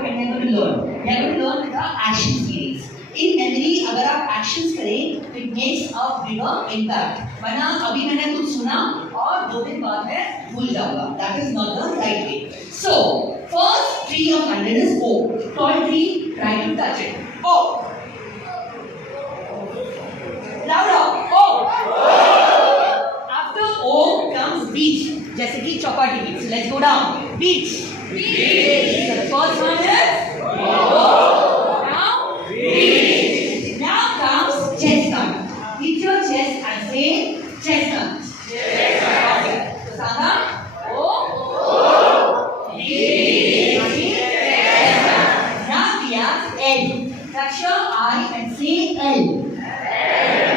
what we are going to learn? We are going to learn with the action series. In memory, अगर आप actions करें, it makes a bigger impact. वरना अभी मैंने कुछ सुना और 2 दिन बाद मैं भूल जाऊँगा. That is not the right way. So, first tree of 100 is O. Tall tree, try to touch it. O. Louder. O. After O comes beach. जैसे कि Chowpatty beach. So let's go down. Beach. Beach. So the first one is O. Now beach. Now comes chestnut. Hit your chest and say chestnut. Chestnut. Okay. So Sandha. O. Beach. Chestnut. Now we have L. Touch your eye and say L.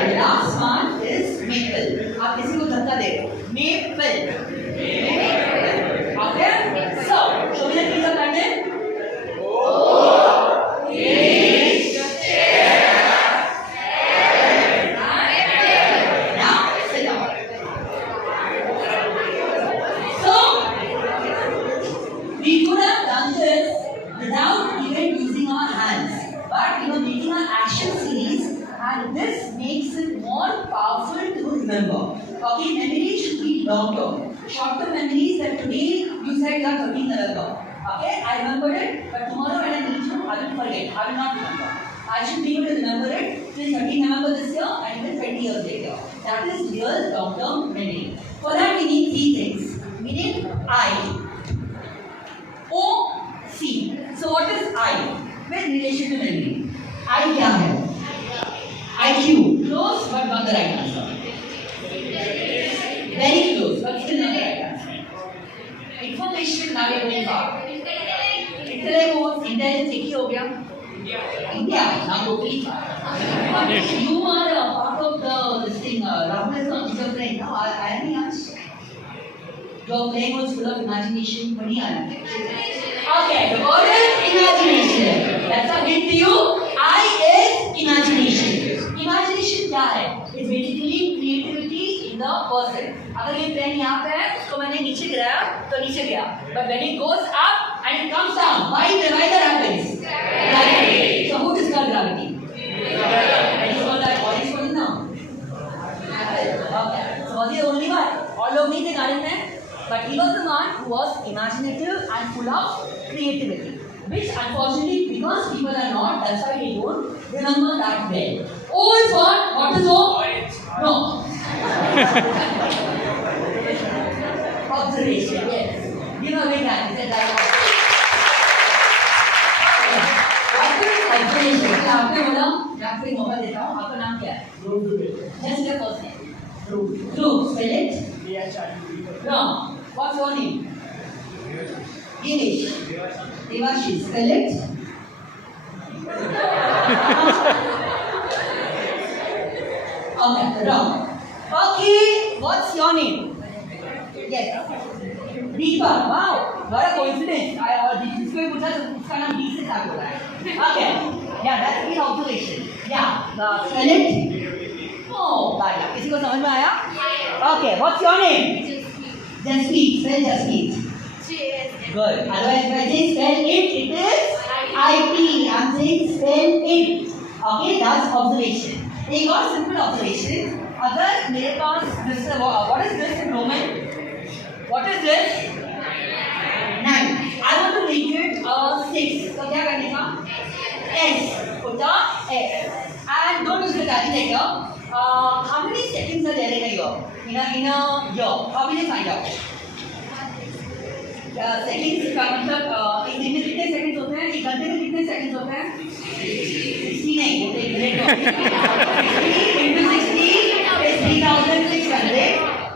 The last one is maple. आप किसी को धक्का दे रहे हो. Maple. Okay? So, show me the keys of London. O, beach, chestnut, now, sit down. So, we could have done this without even using our hands. But, making an action series, and this makes it more powerful to remember. Okay, memory should be long term. Short-term memories that today you said you are 13 November. Okay, I remembered it, but tomorrow when I meet you, I will forget. I will not remember. I should be able to remember it till 13 November this year and then 20 years later. That is real long-term memory. For that we need 3 things. We need I, O, C. So what is I? With relation to memory. I क्या है? IQ. Close but not the right answer. Very close, but still not the right answer. Information, now we are going far. Intelligence एक ही हो गया. India, now totally far. You are a part of this thing. Rahul is on your brain now. I am not. Your brain was full of imagination. बड़ी आना. Okay, the word is imagination. That's a hint to you. I is imagination. Imagination क्या है? It's basically creativity in the person. अगर ये pen यहाँ पे है, उसको मैंने नीचे गिराया, तो नीचे गया. But when it goes up and it comes down, why that happens? Gravity. So who discovered gravity? Any of that bodies for now? Okay. So was he the only one? all लोग नहीं थे garden में, but he was the one who was imaginative and full of creativity, which unfortunately because people are not, that's why they don't remember that well. O is what? What is O? No. Observation, yes. Give a big hand. Is that right? What is observation? मैं आपको बोला, मैं आपको एक मौका देता हूँ. आपका नाम क्या है? Just your first name. Dhruv. Spell it. Wrong. What's your name? Girish. Devashi. Spell it. Okay, wrong. Okay, what's your name? Yes. Deepa. Wow, what a coincidence. जिसको भी पूछा तो उसका नाम D से स्टार्ट हो रहा है. Okay. Yeah, that's the observation. Yeah. Spell it. Oh, बढ़िया. किसी को समझ में आया? Okay. What's your name? Jasmeet. Spell Jasmeet. Good. Otherwise, if I say spell it, it is IT. I'm saying spell it. Okay, that's observation. एक और simple observation. अगर मेरे पास this what is this in Roman? What is this? 9. I want to make it 6. तो क्या करने का? S. Put a S. And don't use the calculator. How many seconds are there in a year? In a year. How will you find out? Seconds का मतलब एक दिन में कितने seconds होते हैं? एक घंटे में कितने seconds होते हैं? 60 नहीं होते into 60 is 3,600.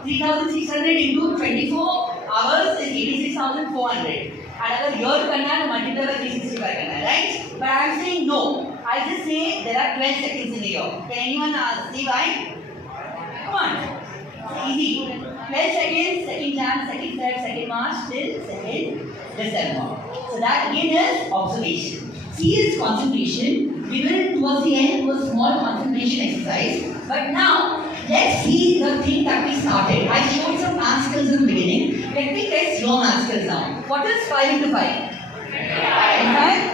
3,600 into 24 hours is 86,400. And अगर year करना है तो multiply by 365 करना है, right? But I am saying no. I just say there are 12 seconds in a year. Can anyone see why? Come on. It's easy. 12 seconds, 2nd Jan, 2nd Feb, 2nd March till 2nd December. So that again is observation. C is concentration. We will towards the end do a small concentration exercise. But now let's see the thing that we started. I showed some math skills in the beginning. Let me test your math skills now. What is 5 into 5? 5.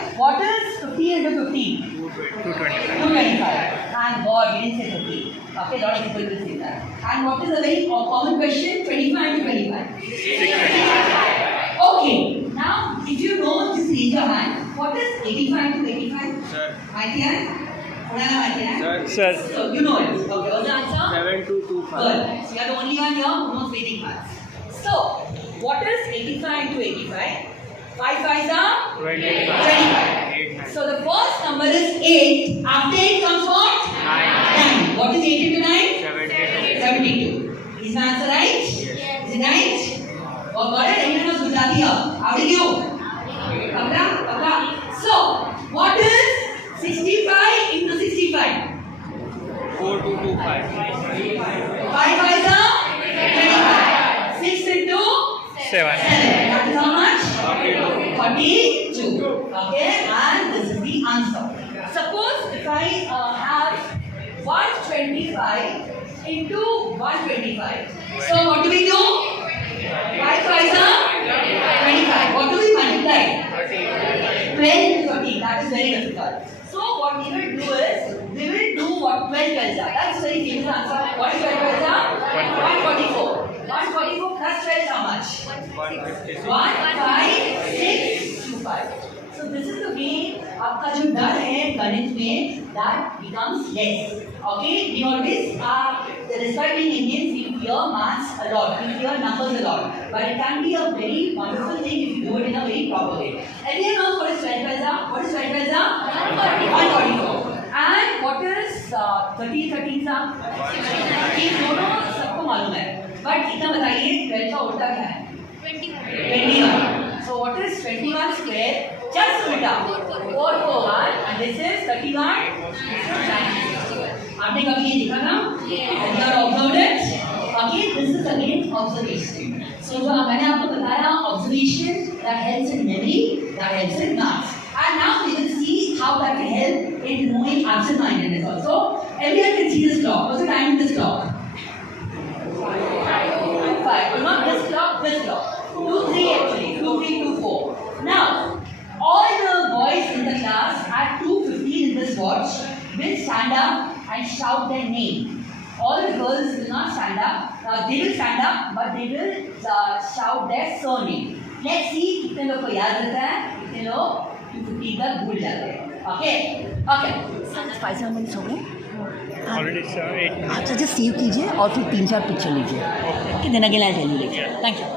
say to 15? 225. Thank God, we didn't say 50. Okay, a lot of people will say that. And what is a very common question? 25 to 25. Okay, now if you know, just raise your hand. What is 85 to 85? Sir. Maithiyan? Sir. So you know it. Okay, what's the answer? 7225. Good. So you are the only one here who knows Vedic maths. So, what is 85 into 85? 5 5s are 25. So the first number is 8. After 8 comes what? 9. What is 8 into 9? 72. Is my answer right? Yes. Is it right? Oh, got it? Anyone knows Gujarati here? How did you? Kapra? So, what is 65 into 65? 4225. 5 5s are 25. 6 into 7. That is how much? 42. 42. Okay, and this is the answer. Suppose if I have 125 into 125. So what do we do? 5 5s are 25. What do we multiply? 12 into 13. That is very difficult. So what we will do is, we will do what 12 12s are. That's very famous answer. What is 12 12s are? 144. 144 plus 12 is how much? 156. 1 5 6 2 5. So this is the way आपका जो डर है गणित में that becomes less. Okay, we always despite being Indians, we fear maths a lot, we fear numbers a lot, but it can be a very wonderful thing if you do it in a very proper way. Everyone knows what is 12 paisa? What is 12 paisa? 144. And what is 30 13 सा? ये दोनों सबको मालूम है, but इतना बताइए 12 का उल्टा क्या है? 21. So what is 21 square? Just ulta. 4 4 1 and this is 31. आपने कभी ये देखा था? You are observed it? Okay, this is again observation. So जो मैंने आपको बताया observation that helps in memory, that helps in maths. And now we will see how that can help in knowing absent-mindedness also. Everyone can see this clock. What's the time in this clock? 5. Not this clock, this clock. 2 3 actually. 2 3 2 4. Now, all the boys in the class at 2:15 in this watch will stand up and shout their name. All the girls will not stand up. They will stand up, but they will shout their surname. Let's see कितने लोग को याद रहता है, कितने लोग 2:15 तक भूल जाते हैं. Okay? Okay. 5-7 minutes हो गए. Already 8 minutes. आप जस्ट सेव कीजिए और फिर 3-4 पिक्चर लीजिए. Okay. Then again I'll tell you later. Thank you.